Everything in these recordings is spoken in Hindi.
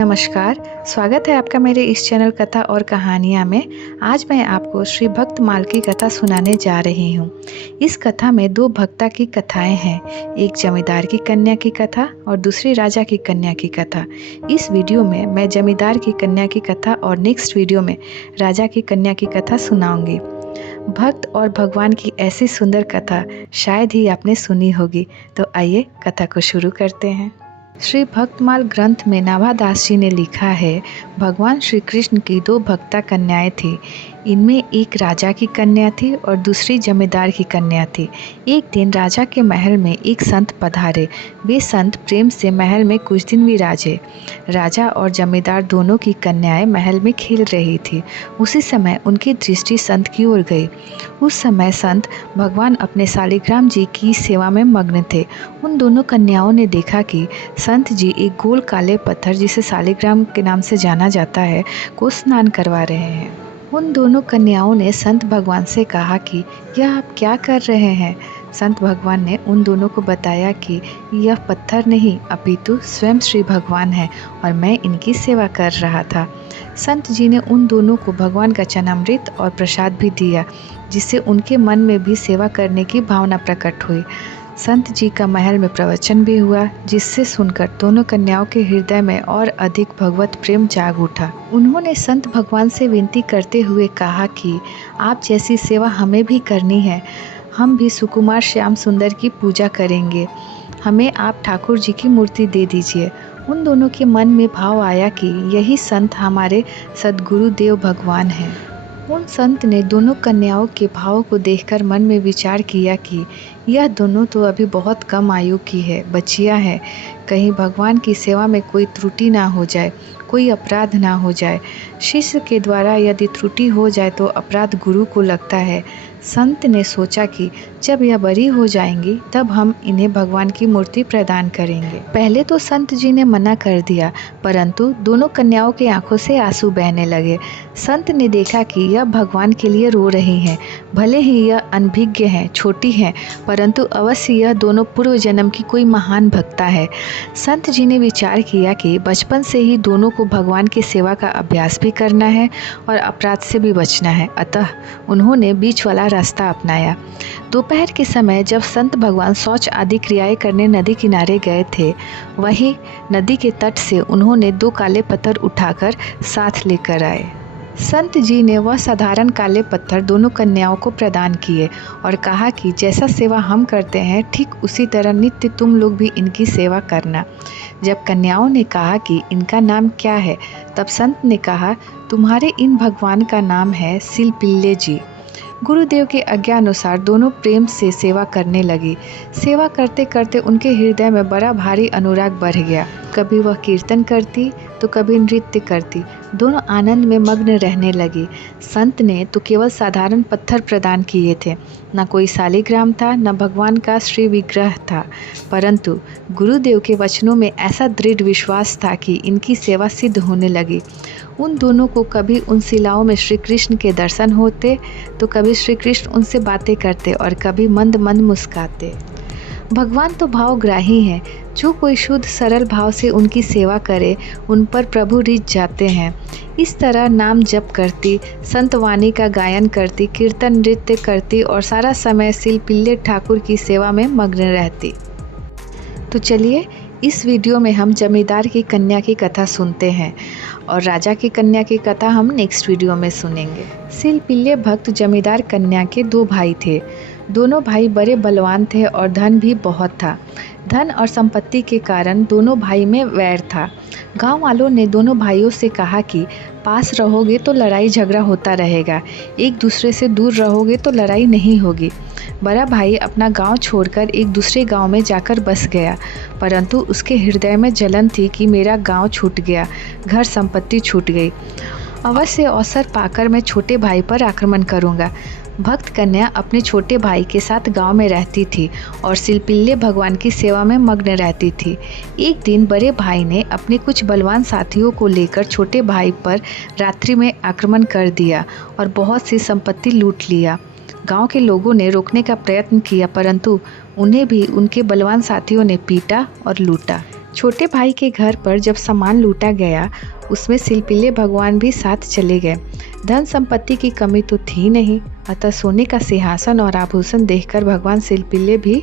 नमस्कार, स्वागत है आपका मेरे इस चैनल कथा और कहानियाँ में। आज मैं आपको श्री भक्तमाल की कथा सुनाने जा रही हूँ। इस कथा में दो भक्ता की कथाएं हैं, एक जमींदार की कन्या की कथा और दूसरी राजा की कन्या की कथा। इस वीडियो में मैं जमींदार की कन्या की कथा और नेक्स्ट वीडियो में राजा की कन्या की कथा सुनाऊंगी। भक्त और भगवान की ऐसी सुंदर कथा शायद ही आपने सुनी होगी, तो आइए कथा को शुरू करते हैं। श्री भक्तमाल ग्रंथ में नाभादास जी ने लिखा है, भगवान श्री कृष्ण की दो भक्ता कन्याएं थी। इनमें एक राजा की कन्या थी और दूसरी जमींदार की कन्या थी। एक दिन राजा के महल में एक संत पधारे। वे संत प्रेम से महल में कुछ दिन विराजे। राजा और जमींदार दोनों की कन्याएं महल में खेल रही थी। उसी समय उनकी दृष्टि संत की ओर गई। उस समय संत भगवान अपने शालिग्राम जी की सेवा में मग्न थे। उन दोनों कन्याओं ने देखा कि संत जी एक गोल काले पत्थर, जिसे शालिग्राम के नाम से जाना जाता है, को स्नान करवा रहे हैं। उन दोनों कन्याओं ने संत भगवान से कहा कि यह आप क्या कर रहे हैं। संत भगवान ने उन दोनों को बताया कि यह पत्थर नहीं अपितु स्वयं श्री भगवान है और मैं इनकी सेवा कर रहा था। संत जी ने उन दोनों को भगवान का चरणामृत और प्रसाद भी दिया, जिससे उनके मन में भी सेवा करने की भावना प्रकट हुई। संत जी का महल में प्रवचन भी हुआ, जिससे सुनकर दोनों कन्याओं के हृदय में और अधिक भगवत प्रेम जाग उठा। उन्होंने संत भगवान से विनती करते हुए कहा कि आप जैसी सेवा हमें भी करनी है। हम भी सुकुमार श्याम सुंदर की पूजा करेंगे। हमें आप ठाकुर जी की मूर्ति दे दीजिए। उन दोनों के मन में भाव आया कि यही संत हमारे सद्गुरुदेव भगवान हैं। उन संत ने दोनों कन्याओं के भाव को देखकर मन में विचार किया कि यह दोनों तो अभी बहुत कम आयु की है, बच्चियां हैं। कहीं भगवान की सेवा में कोई त्रुटि ना हो जाए, कोई अपराध ना हो जाए। शिष्य के द्वारा यदि त्रुटि हो जाए तो अपराध गुरु को लगता है। संत ने सोचा कि जब यह बड़ी हो जाएंगी तब हम इन्हें भगवान की मूर्ति प्रदान करेंगे। पहले तो संत जी ने मना कर दिया, परंतु दोनों कन्याओं की आंखों से आंसू बहने लगे। संत ने देखा कि यह भगवान के लिए रो रही हैं। भले ही यह अनभिज्ञ हैं, छोटी हैं, परंतु अवश्य यह दोनों पूर्व जन्म की कोई महान भक्ता है। संत जी ने विचार किया कि बचपन से ही दोनों को भगवान की सेवा का अभ्यास भी करना है और अपराध से भी बचना है। अतः उन्होंने बीच वाला रास्ता अपनाया। दोपहर के समय जब संत भगवान शौच आदि क्रियाएं करने नदी किनारे गए थे, वहीं नदी के तट से उन्होंने दो काले पत्थर उठाकर साथ लेकर आए। संत जी ने वह साधारण काले पत्थर दोनों कन्याओं को प्रदान किए और कहा कि जैसा सेवा हम करते हैं, ठीक उसी तरह नित्य तुम लोग भी इनकी सेवा करना। जब कन्याओं ने कहा कि इनका नाम क्या है, तब संत ने कहा, तुम्हारे इन भगवान का नाम है सिलपिल्ले जी। गुरुदेव के आज्ञा अनुसार दोनों प्रेम से सेवा करने लगी। सेवा करते करते उनके हृदय में बड़ा भारी अनुराग बढ़ गया। कभी वह कीर्तन करती तो कभी नृत्य करती। दोनों आनंद में मग्न रहने लगी। संत ने तो केवल साधारण पत्थर प्रदान किए थे, न कोई शालिग्राम था, न भगवान का श्री विग्रह था, परंतु गुरुदेव के वचनों में ऐसा दृढ़ विश्वास था कि इनकी सेवा सिद्ध होने लगी। उन दोनों को कभी उन शिलाओं में श्री कृष्ण के दर्शन होते तो कभी श्री कृष्ण उनसे बातें करते और कभी मंद मंद मुस्काते। भगवान तो भावग्राही हैं। जो कोई शुद्ध सरल भाव से उनकी सेवा करे, उन पर प्रभु रिझ जाते हैं। इस तरह नाम जप करती, संत वाणी का गायन करती, कीर्तन नृत्य करती और सारा समय सिलपिल्ले ठाकुर की सेवा में मग्न रहती। तो चलिए, इस वीडियो में हम जमींदार की कन्या की कथा सुनते हैं और राजा की कन्या की कथा हम नेक्स्ट वीडियो में सुनेंगे। सिलपिल्ले भक्त जमींदार कन्या के दो भाई थे। दोनों भाई बड़े बलवान थे और धन भी बहुत था। धन और संपत्ति के कारण दोनों भाई में वैर था। गांव वालों ने दोनों भाइयों से कहा कि पास रहोगे तो लड़ाई झगड़ा होता रहेगा, एक दूसरे से दूर रहोगे तो लड़ाई नहीं होगी। बड़ा भाई अपना गांव छोड़कर एक दूसरे गांव में जाकर बस गया, परंतु उसके हृदय में जलन थी कि मेरा गांव छूट गया, घर संपत्ति छूट गई। अवश्य अवसर पाकर मैं छोटे भाई पर आक्रमण करूंगा। भक्त कन्या अपने छोटे भाई के साथ गांव में रहती थी और सिलपिल्ले भगवान की सेवा में मग्न रहती थी। एक दिन बड़े भाई ने अपने कुछ बलवान साथियों को लेकर छोटे भाई पर रात्रि में आक्रमण कर दिया और बहुत सी संपत्ति लूट लिया। गांव के लोगों ने रोकने का प्रयत्न किया, परंतु उन्हें भी उनके बलवान साथियों ने पीटा और लूटा। छोटे भाई के घर पर जब सामान लूटा गया, उसमें सिलपिल्ले भगवान भी साथ चले गए। धन संपत्ति की कमी तो थी नहीं, अतः सोने का सिंहासन और आभूषण देखकर भगवान सिलपिल्ले भी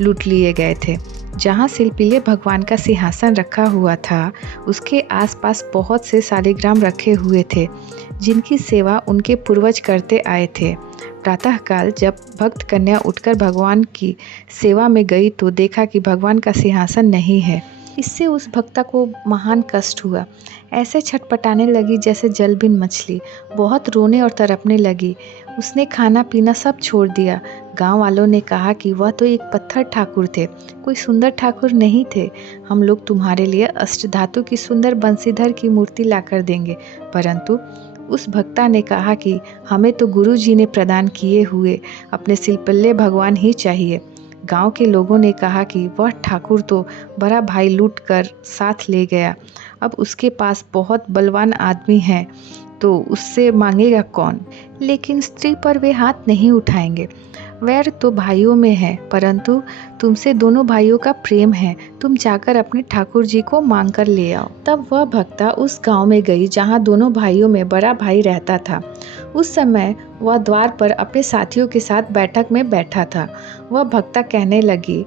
लूट लिए गए थे। जहाँ सिलपिल्ले भगवान का सिंहासन रखा हुआ था, उसके आसपास बहुत से शालिग्राम रखे हुए थे, जिनकी सेवा उनके पूर्वज करते आए थे। प्रातःकाल जब भक्त कन्या उठकर भगवान की सेवा में गई तो देखा कि भगवान का सिंहासन नहीं है। इससे उस भक्ता को महान कष्ट हुआ। ऐसे छटपटाने लगी जैसे जलबिन मछली, बहुत रोने और तड़पने लगी। उसने खाना पीना सब छोड़ दिया। गांव वालों ने कहा कि वह तो एक पत्थर ठाकुर थे, कोई सुंदर ठाकुर नहीं थे। हम लोग तुम्हारे लिए अष्टधातु की सुंदर बंसीधर की मूर्ति लाकर देंगे। परंतु उस भक्ता ने कहा कि हमें तो गुरु जी ने प्रदान किए हुए अपने सिलपिल्ले भगवान ही चाहिए। गांव के लोगों ने कहा कि वह ठाकुर तो बड़ा भाई लूट कर साथ ले गया, अब उसके पास बहुत बलवान आदमी है तो उससे मांगेगा कौन। लेकिन स्त्री पर वे हाथ नहीं उठाएंगे। वैर तो भाइयों में है, परंतु तुमसे दोनों भाइयों का प्रेम है, तुम जाकर अपने ठाकुर जी को मांग कर ले आओ। तब वह भक्ता उस गांव में गई जहां दोनों भाइयों में बड़ा भाई रहता था। उस समय वह द्वार पर अपने साथियों के साथ बैठक में बैठा था। वह भक्ता कहने लगी,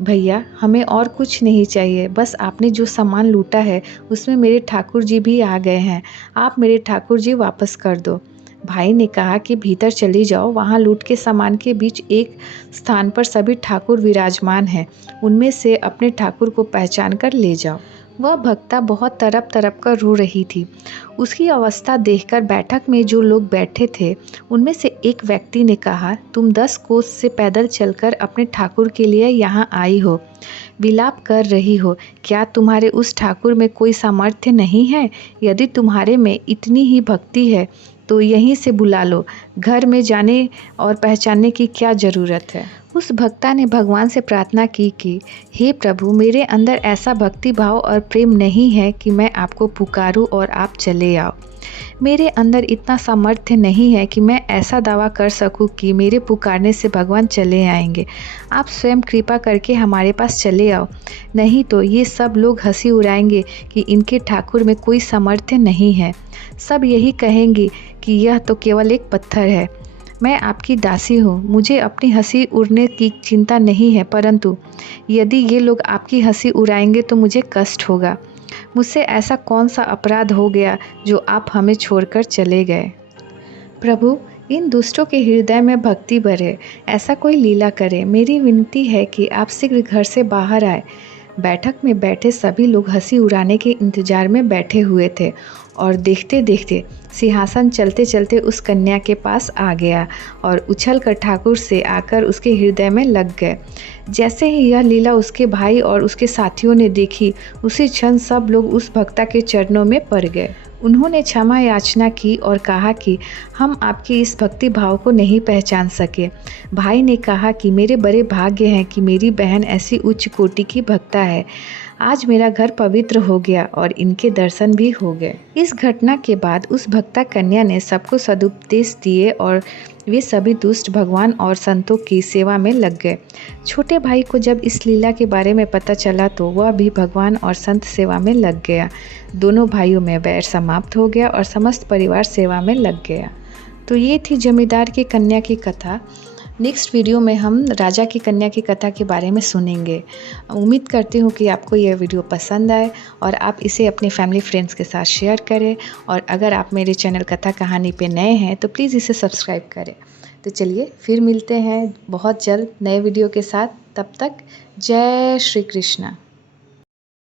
भैया हमें और कुछ नहीं चाहिए, बस आपने जो सामान लूटा है उसमें मेरे ठाकुर जी भी आ गए हैं, आप मेरे ठाकुर जी वापस कर दो। भाई ने कहा कि भीतर चली जाओ, वहाँ लूट के सामान के बीच एक स्थान पर सभी ठाकुर विराजमान हैं, उनमें से अपने ठाकुर को पहचान कर ले जाओ। वह भक्ता बहुत तड़प कर रो रही थी। उसकी अवस्था देखकर बैठक में जो लोग बैठे थे उनमें से एक व्यक्ति ने कहा, तुम 10 कोस से पैदल चलकर अपने ठाकुर के लिए यहाँ आई हो, विलाप कर रही हो, क्या तुम्हारे उस ठाकुर में कोई सामर्थ्य नहीं है? यदि तुम्हारे में इतनी ही भक्ति है तो यहीं से बुला लो, घर में जाने और पहचानने की क्या ज़रूरत है। उस भक्ता ने भगवान से प्रार्थना की कि हे प्रभु, मेरे अंदर ऐसा भक्ति भाव और प्रेम नहीं है कि मैं आपको पुकारूं और आप चले आओ। मेरे अंदर इतना सामर्थ्य नहीं है कि मैं ऐसा दावा कर सकूं कि मेरे पुकारने से भगवान चले आएंगे। आप स्वयं कृपा करके हमारे पास चले आओ, नहीं तो ये सब लोग हंसी उड़ाएंगे कि इनके ठाकुर में कोई सामर्थ्य नहीं है। सब यही कहेंगे कि यह तो केवल एक पत्थर है। मैं आपकी दासी हूँ, मुझे अपनी हंसी उड़ने की चिंता नहीं है, परंतु यदि ये लोग आपकी हंसी उड़ाएंगे तो मुझे कष्ट होगा। मुझसे ऐसा कौन सा अपराध हो गया जो आप हमें छोड़कर चले गए? प्रभु, इन दुष्टों के हृदय में भक्ति भरे, ऐसा कोई लीला करे। मेरी विनती है कि आप शीघ्र घर से बाहर आए। बैठक में बैठे सभी लोग हंसी उड़ाने के इंतजार में बैठे हुए थे और देखते देखते सिंहासन चलते चलते उस कन्या के पास आ गया और उछलकर ठाकुर से आकर उसके हृदय में लग गए। जैसे ही यह लीला उसके भाई और उसके साथियों ने देखी, उसी क्षण सब लोग उस भक्ता के चरणों में पड़ गए। उन्होंने क्षमा याचना की और कहा कि हम आपकी इस भक्ति भाव को नहीं पहचान सके। भाई ने कहा कि मेरे बड़े भाग्य हैं कि मेरी बहन ऐसी उच्च कोटि की भक्ता है। आज मेरा घर पवित्र हो गया और इनके दर्शन भी हो गए। इस घटना के बाद उस भक्ता कन्या ने सबको सदुपदेश दिए और वे सभी दुष्ट भगवान और संतों की सेवा में लग गए। छोटे भाई को जब इस लीला के बारे में पता चला तो वह भी भगवान और संत सेवा में लग गया। दोनों भाइयों में वैर समाप्त हो गया और समस्त परिवार सेवा में लग गया। तो ये थी जमींदार की कन्या की कथा। नेक्स्ट वीडियो में हम राजा की कन्या की कथा के बारे में सुनेंगे। उम्मीद करती हूँ कि आपको यह वीडियो पसंद आए और आप इसे अपने फैमिली फ्रेंड्स के साथ शेयर करें। और अगर आप मेरे चैनल कथा कहानी पे नए हैं तो प्लीज़ इसे सब्सक्राइब करें। तो चलिए फिर मिलते हैं बहुत जल्द नए वीडियो के साथ। तब तक जय श्री कृष्णा।